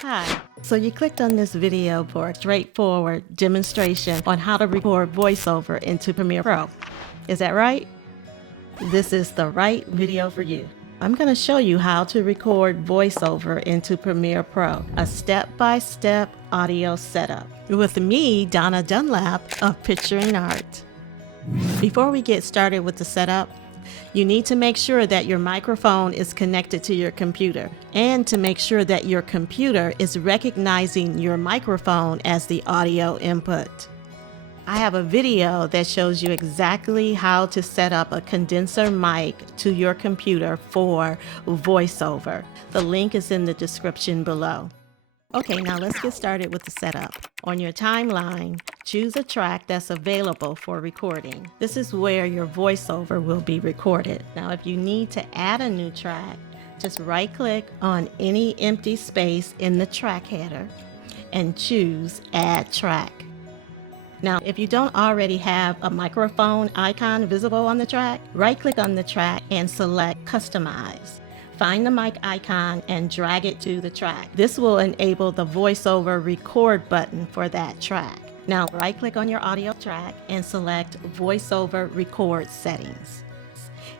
Hi. So you clicked on this video for a straightforward demonstration on how to record VoiceOver into Premiere Pro. Is that right? This is the right video for you. I'm going to show you how to record VoiceOver into Premiere Pro, a step-by-step audio setup. With me, Donna Dunlap of Picturing Art. Before we get started with the setup, you need to make sure that your microphone is connected to your computer and to make sure that your computer is recognizing your microphone as the audio input. I have a video that shows you exactly how to set up a condenser mic to your computer for VoiceOver. The link is in the description below. Okay, now let's get started with the setup. On your timeline, choose a track that's available for recording. This is where your voiceover will be recorded. Now, if you need to add a new track, just right-click on any empty space in the track header and choose Add Track. Now, if you don't already have a microphone icon visible on the track, right-click on the track and select Customize. Find the mic icon and drag it to the track. This will enable the VoiceOver record button for that track. Now right-click on your audio track and select VoiceOver record settings.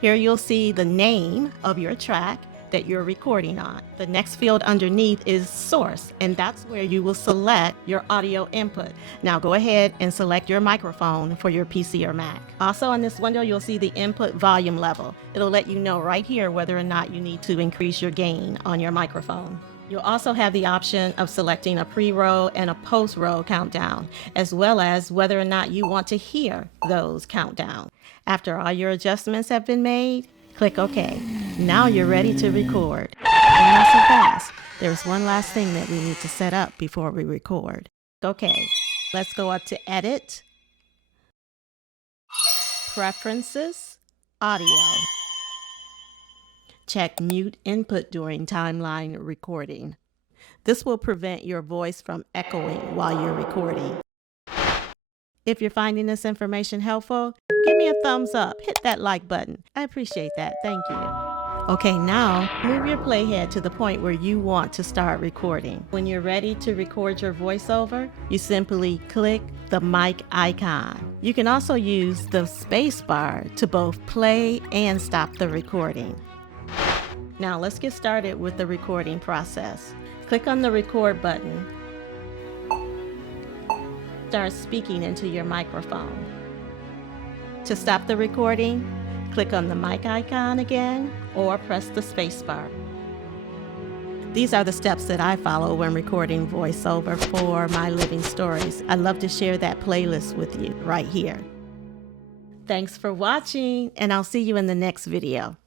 Here you'll see the name of your track that you're recording on. The next field underneath is source, and that's where you will select your audio input. Now go ahead and select your microphone for your PC or Mac. Also in this window, you'll see the input volume level. It'll let you know right here whether or not you need to increase your gain on your microphone. You'll also have the option of selecting a pre-roll and a post-roll countdown, as well as whether or not you want to hear those countdowns. After all your adjustments have been made, click OK. Now you're ready to record. And not so fast. There's one last thing that we need to set up before we record. Okay, let's go up to Edit, Preferences, Audio. Check Mute Input during timeline recording. This will prevent your voice from echoing while you're recording. If you're finding this information helpful, give me a thumbs up. Hit that like button. I appreciate that. Thank you. Okay, now move your playhead to the point where you want to start recording. When you're ready to record your voiceover, you simply click the mic icon. You can also use the space bar to both play and stop the recording. Now let's get started with the recording process. Click on the record button. Start speaking into your microphone. To stop the recording, click on the mic icon again or press the space bar. These are the steps that I follow when recording voiceover for my living stories. I'd love to share that playlist with you right here. Thanks for watching, and I'll see you in the next video.